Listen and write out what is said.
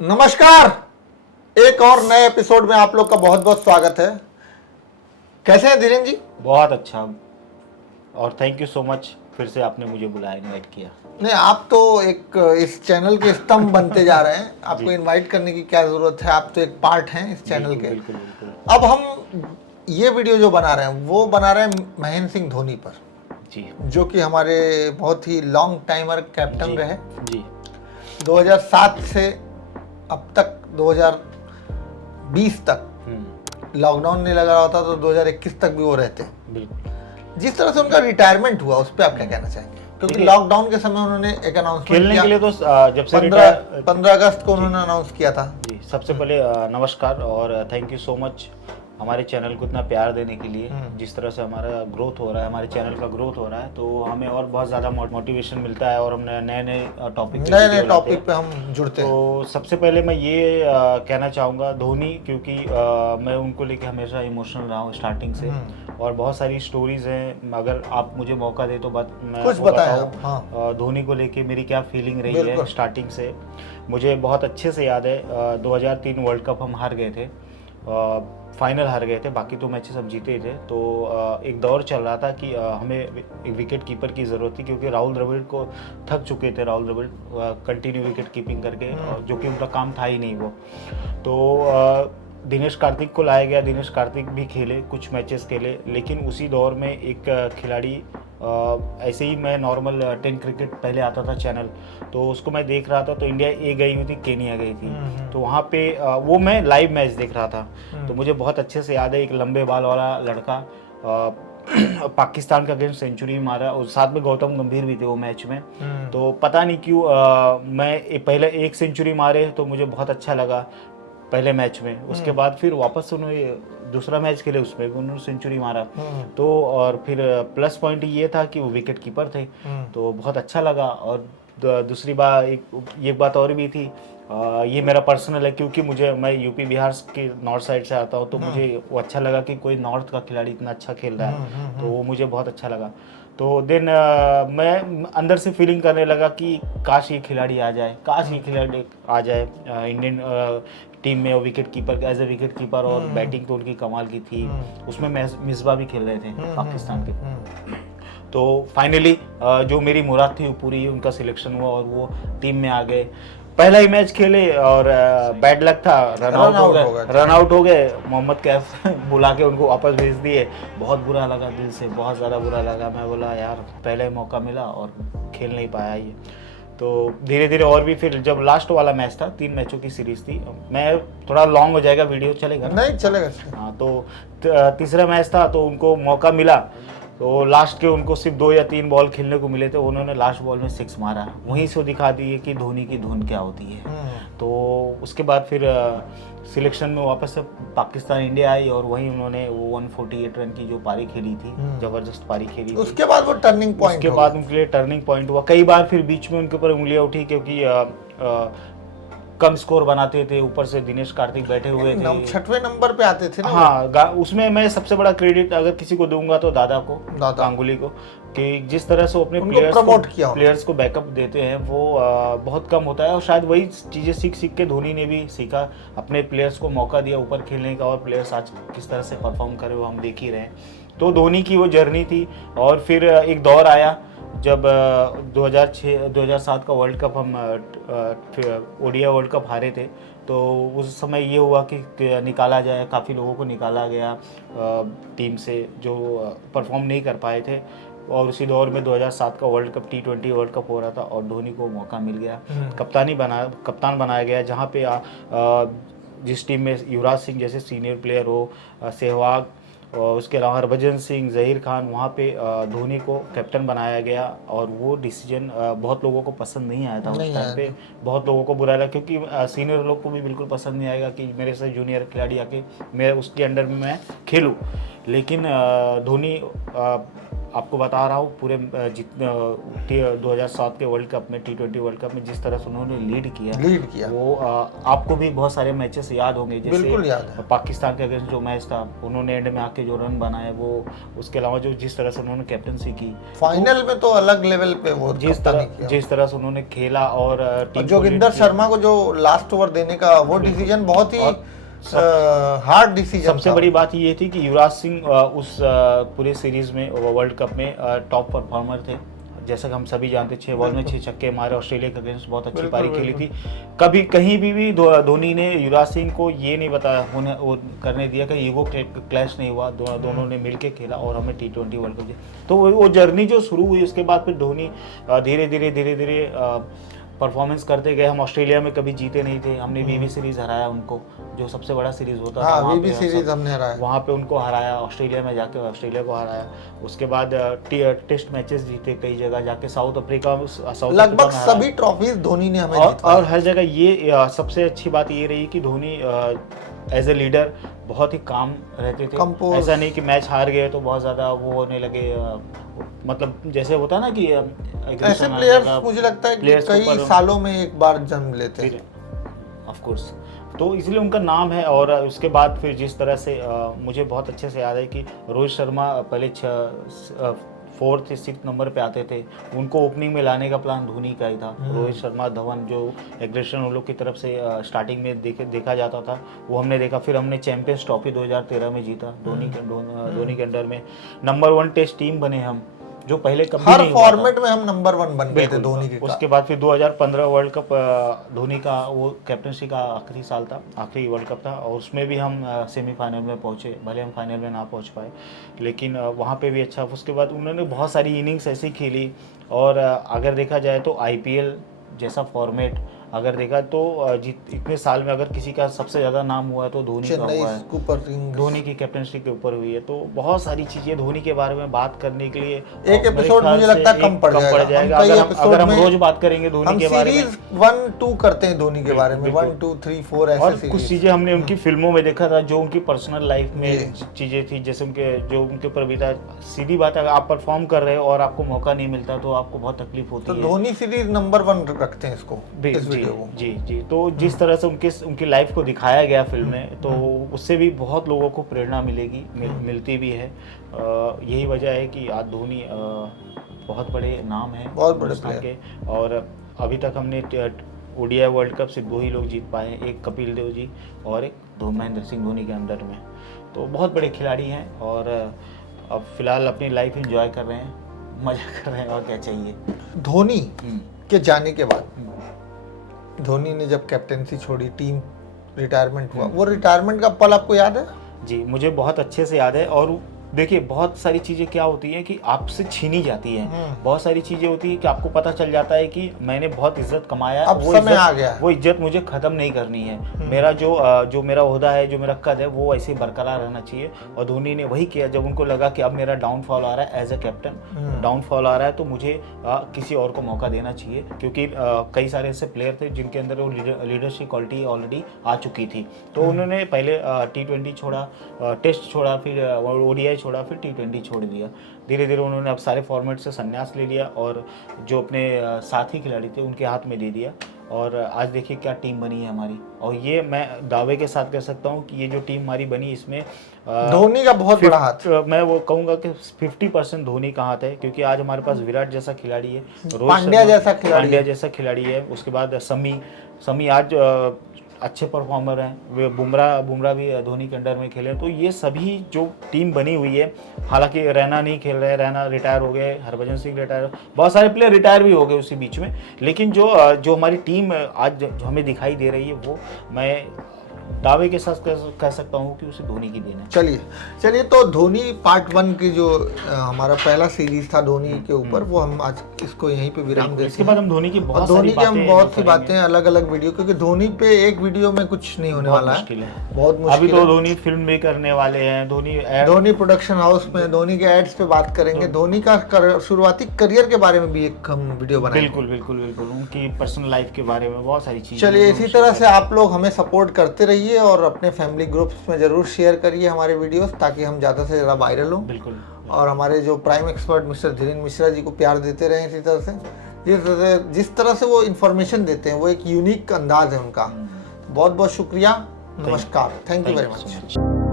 नमस्कार। एक और नए एपिसोड में आप लोग का बहुत बहुत स्वागत है। कैसे हैं धीरेन्द्र जी? बहुत अच्छा। और थैंक यू सो मच, फिर से आपने मुझे बुलाया, इनवाइट किया। नहीं, आप तो एक इस चैनल के स्तंभ बनते जा रहे हैं। आपको जी, इनवाइट करने की क्या ज़रूरत है, आप तो एक पार्ट हैं इस चैनल बिल्कुल के। बिल्कुल बिल्कुल। अब हम ये वीडियो जो बना रहे हैं वो बना रहे हैं महेंद्र सिंह धोनी पर, जी जो कि हमारे बहुत ही लॉन्ग टाइमर कैप्टन जी रहे। जी 2007 से अब तक 2020 तक लॉकडाउन नहीं लगा रहा था तो 2021 तक भी वो रहते। बिल्कुल। जिस तरह से उनका रिटायरमेंट हुआ उस पर आप क्या कहना चाहेंगे? क्योंकि देखिए, लॉकडाउन के समय उन्होंने एक अनाउंसमेंट खेलने किया। के लिए तो जब से 15 अगस्त को जी उन्होंने अनाउंस किया था। जी, सबसे पहले नमस्कार और थैंक यू सो मच हमारे चैनल को इतना प्यार देने के लिए। जिस तरह से हमारा ग्रोथ हो रहा है, हमारे चैनल का ग्रोथ हो रहा है, तो हमें और बहुत ज़्यादा मोटिवेशन मिलता है और हम नए नए टॉपिक पे हम जुड़ते हैं। तो सबसे पहले मैं ये कहना चाहूँगा धोनी, क्योंकि मैं उनको लेके हमेशा इमोशनल रहा हूँ स्टार्टिंग से। और बहुत सारी स्टोरीज हैं, अगर आप मुझे मौका दे तो मैं कुछ आपको बताएं बताऊँ आप। हाँ, धोनी को लेके मेरी क्या फीलिंग रही है बिल्कुल। स्टार्टिंग से। मुझे बहुत अच्छे से याद है 2003 वर्ल्ड कप हम हार गए थे, फाइनल हार गए थे, बाकी तो मैचेस हम जीते ही थे। तो एक दौर चल रहा था कि हमें एक विकेट कीपर की ज़रूरत थी, क्योंकि राहुल द्रविड़ को थक चुके थे, Rahul Dravid continue wicket keeping करके, जो कि उनका काम था ही नहीं वो। तो दिनेश कार्तिक को लाया गया, दिनेश कार्तिक भी खेले, कुछ मैचेस खेले, लेकिन उसी दौर में एक खिलाड़ी ऐसे ही मैं नॉर्मल 10 क्रिकेट पहले आता था चैनल, तो उसको मैं देख रहा था, तो इंडिया ए गई हुई थी, केनिया गई थी। तो वहाँ पे वो मैं लाइव मैच देख रहा था। तो मुझे बहुत अच्छे से याद है, एक लंबे बाल वाला लड़का पाकिस्तान का अगेंस्ट सेंचुरी मारा, और साथ में गौतम गंभीर भी थे वो मैच में। तो पता नहीं क्यों मैं पहले एक सेंचुरी मारे तो मुझे बहुत अच्छा लगा पहले मैच में। उसके बाद फिर वापस उन्होंने दूसरा मैच खेले, उसमें भी उन्होंने सेंचुरी मारा। तो और फिर प्लस पॉइंट ये था कि वो विकेट कीपर थे, तो बहुत अच्छा लगा। और दूसरी बात एक बात और भी थी, ये मेरा पर्सनल है, क्योंकि मैं यूपी बिहार के नॉर्थ साइड से आता हूँ, तो मुझे वो अच्छा लगा कि कोई नॉर्थ का खिलाड़ी इतना अच्छा खेल रहा है, तो वो मुझे बहुत अच्छा लगा। तो देन मैं अंदर से फीलिंग करने लगा कि काश ये खिलाड़ी आ जाए, काश ये खिलाड़ी आ जाए इंडियन टीम में, wicket keeper as a wicket keeper. और बैटिंग तो उनकी कमाल की थी, उसमें मिसबा भी खेल रहे थे पाकिस्तान के। तो फाइनली जो मेरी मुराद थी वो पूरी, उनका सिलेक्शन हुआ और वो टीम में आ गए। पहला ही मैच खेले और बैड लक था, रन आउट हो गए। मोहम्मद कैफ बुला के उनको वापस भेज दिए। बहुत बुरा लगा, दिल से बहुत ज़्यादा बुरा लगा। मैं बोला यार, पहले ही मौका मिला और खेल नहीं पाया ये। तो धीरे धीरे और भी, फिर जब लास्ट वाला मैच था, 3 मैचों की सीरीज थी, मैं थोड़ा लॉन्ग हो जाएगा वीडियो, चलेगा ना? नहीं चलेगा। हाँ, तो तीसरा मैच था, तो उनको मौका मिला। तो लास्ट के उनको सिर्फ 2 या 3 बॉल खेलने को मिले थे, उन्होंने लास्ट बॉल में 6 मारा। वहीं से दिखा दिए कि धोनी की धुन क्या होती है। तो उसके बाद फिर सिलेक्शन में वापस से पाकिस्तान इंडिया आई, और वहीं उन्होंने वो 148 रन की जो पारी खेली थी, जबरदस्त पारी खेली थी। उसके बाद वो टर्निंग पॉइंट उसके बाद उनके लिए टर्निंग पॉइंट हुआ। कई बार फिर बीच में उनके ऊपर उंगलियां उठी, क्योंकि कम स्कोर बनाते थे, ऊपर से दिनेश कार्तिक बैठे हुए थे, 6वें नंबर पे आते थे ना। हाँ, उसमें मैं सबसे बड़ा क्रेडिट अगर किसी को दूंगा तो दादा को, गांगुली को, कि जिस तरह से वो अपने प्लेयर्स को बैकअप देते हैं, वो बहुत कम होता है। और शायद वही चीज़ें सीख के धोनी ने भी सीखा, अपने प्लेयर्स को मौका दिया ऊपर खेलने का, और प्लेयर्स आज किस तरह से परफॉर्म करे वो हम देख ही रहे हैं। तो धोनी की वो जर्नी थी। और फिर एक दौर आया जब 2007 का वर्ल्ड कप हम ओडिया वर्ल्ड कप हारे थे। तो उस समय ये हुआ कि निकाला जाए, काफ़ी लोगों को निकाला गया टीम से जो परफॉर्म नहीं कर पाए थे। और उसी दौर में 2007 का world cup T20 world cup हो रहा था, और धोनी को मौका मिल गया, कप्तान बनाया गया, जहाँ पे जिस टीम में युवराज सिंह जैसे सीनियर प्लेयर हो, सहवाग, और उसके अलावा हरभजन सिंह, ज़हीर खान, वहाँ पे धोनी को कैप्टन बनाया गया। और वो डिसीजन बहुत लोगों को पसंद नहीं आया था उस टाइम पे, बहुत लोगों को बुरा लगा, क्योंकि सीनियर लोग को भी बिल्कुल पसंद नहीं आएगा कि मेरे से जूनियर खिलाड़ी आके मैं उसके अंडर में मैं खेलूँ। लेकिन धोनी आपको बता रहा हूँ पूरे जितने 2007 के वर्ल्ड कप में T20 वर्ल्ड कप में जिस तरह से उन्होंने लीड किया वो आपको भी बहुत सारे मैचेस याद होंगे, बिल्कुल याद जैसे पाकिस्तान के अगेंस्ट जो मैच था उन्होंने एंड में आके जो रन बनाए वो, उसके अलावा जो जिस तरह से उन्होंने कैप्टनसी की फाइनल में तो अलग लेवल पे वो जिस तरह से उन्होंने खेला और जोगिंदर शर्मा को जो लास्ट ओवर देने का वो डिसीजन बहुत ही हार्ड डिसीजन। सबसे बड़ी बात ये थी कि युवराज सिंह उस पूरे सीरीज में वर्ल्ड कप में टॉप परफॉर्मर थे। जैसा कि हम सभी जानते 6 बॉल में 6 छक्के मारे, ऑस्ट्रेलिया के अगेंस्ट बहुत अच्छी पारी खेली थी। कभी कहीं भी धोनी ने युवराज सिंह को ये नहीं बताया वो करने दिया कि ईगो क्लैश नहीं हुआ, दोनों ने मिलके खेला और हमें T20 वर्ल्ड कप। तो वो जर्नी जो शुरू हुई उसके बाद फिर धोनी धीरे धीरे परफॉर्मेंस करते गए। हम ऑस्ट्रेलिया में कभी जीते नहीं थे, हमने वीवी सीरीज हराया उनको, जो सबसे बड़ा सीरीज होता था। वीवी सीरीज हमने हराया, वहाँ पे उनको हराया, ऑस्ट्रेलिया में जाके ऑस्ट्रेलिया को हराया। उसके बाद टेस्ट मैचेस जीते कई जगह जाके, साउथ अफ्रीका लगभग सभी ट्रॉफीज धोनी ने हमें और हर जगह। ये सबसे अच्छी बात ये रही कि धोनी एज ए लीडर बहुत ही काम रहते थे। ऐसा नहीं कि मैच हार गए तो बहुत ज़्यादा वो होने लगे, मतलब जैसे होता है ना कि ऐसे प्लेयर्स मुझे लगता है कि कई सालों में एक बार जन्म लेते हैं ऑफ कोर्स। तो इसलिए उनका नाम है। और उसके बाद फिर जिस तरह से मुझे बहुत अच्छे से याद है कि रोहित शर्मा पहले 4th 6th नंबर पे आते थे, उनको ओपनिंग में लाने का प्लान धोनी का ही था। रोहित शर्मा, धवन जो एग्रेशन उन लोग की तरफ से स्टार्टिंग में देखा जाता था वो हमने देखा। फिर हमने चैंपियंस ट्रॉफी 2013 में जीता धोनी के अंडर में। नंबर 1 टेस्ट टीम बने हम, जो पहले कभी हर फॉर्मेट में हम नंबर 1 बन गए थे धोनी के। उसके बाद फिर 2015 वर्ल्ड कप धोनी का वो कैप्टनसी का आखिरी साल था, आखिरी वर्ल्ड कप था, और उसमें भी हम सेमीफाइनल में पहुंचे। भले हम फाइनल में ना पहुंच पाए लेकिन वहाँ पे भी अच्छा। उसके बाद उन्होंने बहुत सारी इनिंग्स ऐसी खेली। और अगर देखा जाए तो IPL जैसा फॉर्मेट अगर देखा तो इतने साल में अगर किसी का सबसे ज़्यादा नाम हुआ है तो धोनी का हुआ है। धोनी की कैप्टनसी के ऊपर हुई है। तो बहुत सारी चीज़ें धोनी के बारे में बात करने के लिए एक एपिसोड मुझे लगता है कम पड़ जाएगा। अगर हम रोज बात करेंगे धोनी के बारे में, 1-2 करते हैं धोनी के बारे में, 1 2 3 4 ऐसे। और कुछ चीज़ें हमने उनकी फिल्मों में देखा था जो उनकी पर्सनल लाइफ में चीज़ें थी, जैसे उनके ऊपर बीता। सीधी बात है, आप परफॉर्म कर रहे हो और आपको मौका नहीं मिलता तो आपको बहुत तकलीफ होती है। तो धोनी सीरीज नंबर 1 रखते हैं इसको, जी। तो जिस तरह से उनकी लाइफ को दिखाया गया फिल्म में, तो उससे भी बहुत लोगों को प्रेरणा मिलती भी है। यही वजह है कि आज धोनी बहुत बड़े नाम हैं, बहुत बड़े प्लेयर। और अभी तक हमने ODI वर्ल्ड कप सिर्फ 2 ही लोग जीत पाए हैं, एक कपिल देव जी और एक महेंद्र सिंह धोनी के अंडर में। तो बहुत बड़े खिलाड़ी हैं और अब फिलहाल अपनी लाइफ एंजॉय कर रहे हैं, मजा कर रहे हैं, और क्या चाहिए। धोनी के जाने के बाद धोनी ने जब कैप्टेंसी छोड़ी, टीम रिटायरमेंट हुआ, वो रिटायरमेंट का पल आपको याद है? जी, मुझे बहुत अच्छे से याद है। और देखिए बहुत सारी चीज़ें क्या होती हैं कि आपसे छीनी जाती हैं। बहुत सारी चीज़ें होती है कि आपको पता चल जाता है कि मैंने बहुत इज्जत कमाया, अब समय आ गया, वो इज्जत मुझे ख़त्म नहीं करनी है। मेरा जो मेरा ओहदा है, जो मेरा कद है, वो ऐसे ही बरकरार रहना चाहिए। और धोनी ने वही किया। जब उनको लगा कि अब मेरा डाउनफॉल आ रहा है एज ए कैप्टन, डाउनफॉल आ रहा है तो मुझे किसी और को मौका देना चाहिए, क्योंकि कई सारे ऐसे प्लेयर थे जिनके अंदर वो लीडरशिप क्वालिटी ऑलरेडी आ चुकी थी। तो उन्होंने पहले T20 छोड़ा, टेस्ट छोड़ा, फिर ODI छोड़ा, फिर T20 छोड़ दिया। धीरे धीरे उन्होंने अब सारे फॉर्मेट से संन्यास ले लिया और जो अपने साथी खिलाड़ी थे उनके हाथ में दे दिया। और आज देखिए क्या टीम बनी है हमारी। और ये मैं दावे के साथ कह सकता हूँ कि ये जो टीम हमारी बनी इसमें धोनी का बहुत बड़ा हाथ। मैं वो कहूँगा कि 50% धोनी का हाथ है, क्योंकि आज हमारे पास विराट जैसा खिलाड़ी है, पांड्या जैसा खिलाड़ी है। उसके बाद समी आज अच्छे परफॉर्मर हैं। वे बुमराह भी धोनी के अंडर में खेले। तो ये सभी जो टीम बनी हुई है, हालांकि रैना नहीं खेल रहे, रैना रिटायर हो गए, हरभजन सिंह रिटायर, बहुत सारे प्लेयर रिटायर भी हो गए उसी बीच में। लेकिन जो हमारी टीम आज जो हमें दिखाई दे रही है, वो मैं दावे के साथ कह सकता हूँ कि उसे धोनी की देन है। चलिए तो धोनी पार्ट 1 की जो हमारा पहला सीरीज था धोनी के ऊपर, वो हम आज इसको यहीं पे विराम देते हैं। इसके बाद हम धोनी की बहुत सी बातें अलग अलग वीडियो, क्योंकि धोनी पे एक वीडियो में कुछ नहीं होने वाला है, बहुत मुश्किल। अभी तो धोनी फिल्म भी करने वाले हैं, धोनी प्रोडक्शन हाउस में धोनी के एड्स पे बात करेंगे। धोनी का शुरुआती करियर के बारे में भी एक हम वीडियो बनाएंगे। बिल्कुल उनकी पर्सनल लाइफ के बारे में बहुत सारी चीजें। चलिए इसी तरह से आप लोग हमें सपोर्ट करते रहिए और अपने फैमिली ग्रुप्स में जरूर शेयर करिए हमारे वीडियोस, ताकि हम ज़्यादा से ज़्यादा वायरल हो। बिल्कुल। और हमारे जो prime expert mister Dhirendra Mishra ji को प्यार देते रहे इसी तरह से। जिस तरह से वो इन्फॉर्मेशन देते हैं वो एक यूनिक अंदाज है उनका। बहुत बहुत शुक्रिया, नमस्कार, थैंक यू वेरी मच।